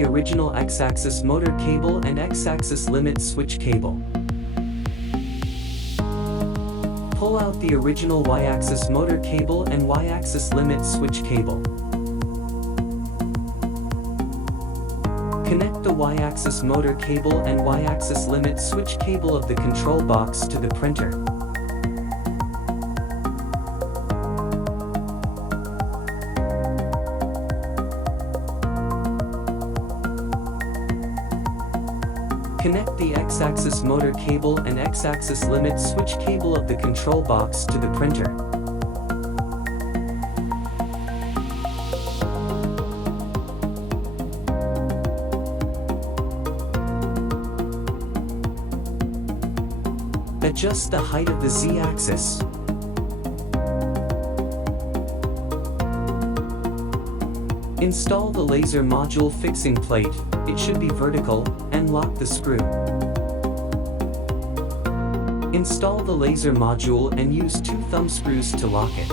the original X-axis motor cable and X-axis limit switch cable. Pull out the original Y-axis motor cable and Y-axis limit switch cable. Connect the Y-axis motor cable and Y-axis limit switch cable of the control box to the printer. Connect the X-axis motor cable and X-axis limit switch cable of the control box to the printer. Adjust the height of the Z-axis. Install the laser module fixing plate, it should be vertical, and lock the screw. Install the laser module and use 2 thumb screws to lock it.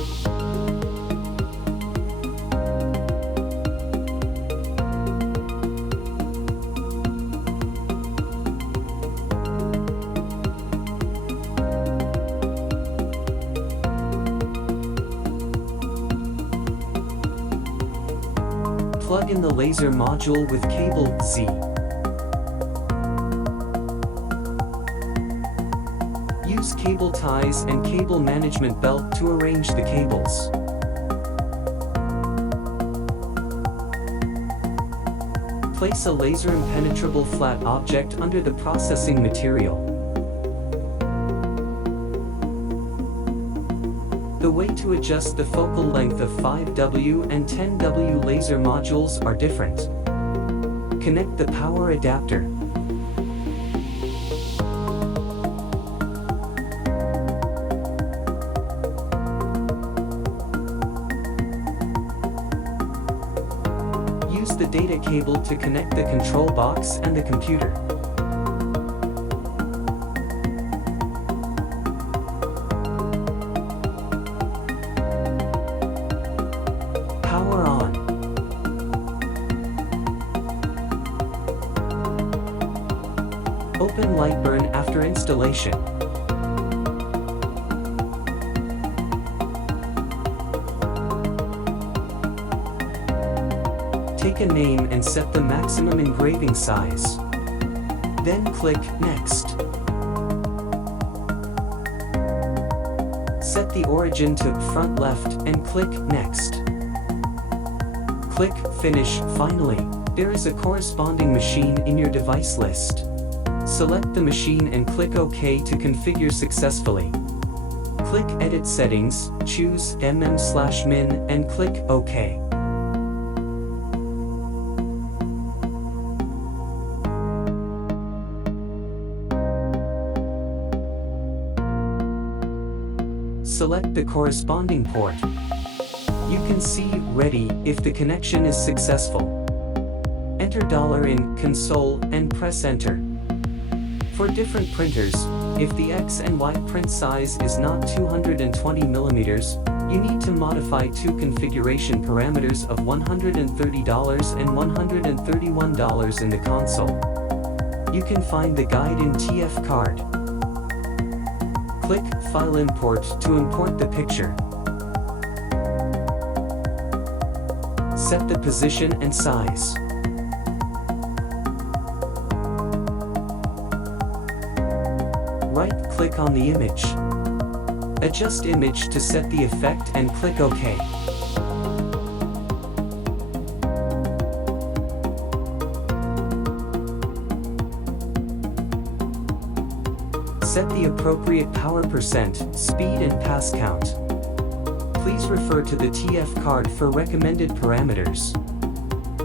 Plug in the laser module with cable Z. Use cable ties and cable management belt to arrange the cables. Place a laser impenetrable flat object under the processing material. The way to adjust the focal length of 5W and 10W laser modules are different. Connect the power adapter. Use the data cable to connect the control box and the computer. Power on. Open light burn after installation. Take a name and set the maximum engraving size. Then click Next. Set the origin to front left and click Next. Click Finish. Finally, there is a corresponding machine in your device list. Select the machine and click OK to configure successfully. Click Edit Settings, choose mm/min and click OK. Select the corresponding port. You can see Ready if the connection is successful. Enter $in console and press Enter. For different printers, if the X and Y print size is not 220 mm, you need to modify 2 configuration parameters of $130 and $131 in the console. You can find the guide in TF card. Click File Import to import the picture. Set the position and size. Right-click on the image. Adjust image to set the effect and click OK. Set the appropriate power percent, speed and pass count. Please refer to the TF card for recommended parameters.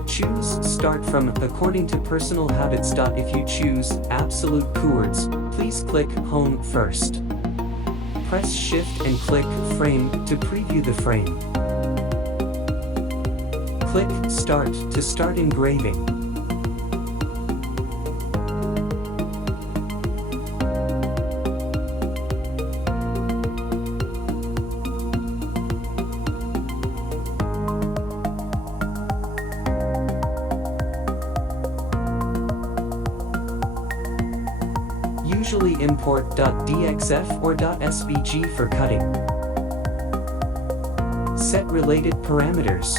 Choose Start From according to personal habits. If you choose Absolute Chords, please click Home first. Press Shift and click Frame to preview the frame. Click Start to start engraving. Usually import .dxf or .svg for cutting. Set related parameters.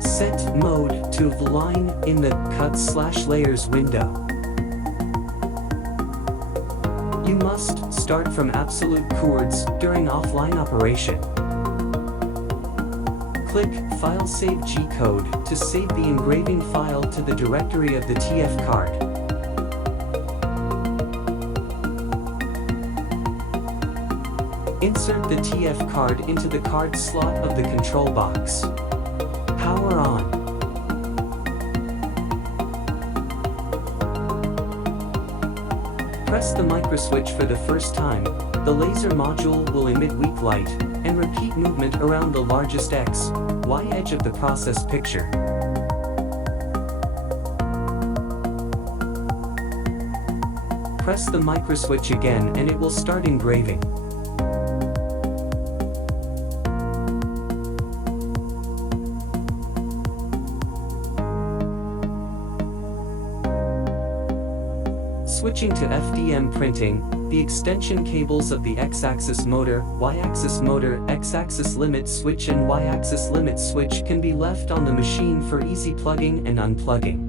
Set mode to line in the Cut/Layers window. You must start from absolute chords during offline operation. Click File Save G-code to save the engraving file to the directory of the TF card. Insert the TF card into the card slot of the control box. Power on. Press the microswitch for the first time. The laser module will emit weak light and repeat movement around the largest X, Y edge of the process picture. Press the microswitch again and it will start engraving. Switching to FDM printing, the extension cables of the X-axis motor, Y-axis motor, X-axis limit switch and Y-axis limit switch can be left on the machine for easy plugging and unplugging.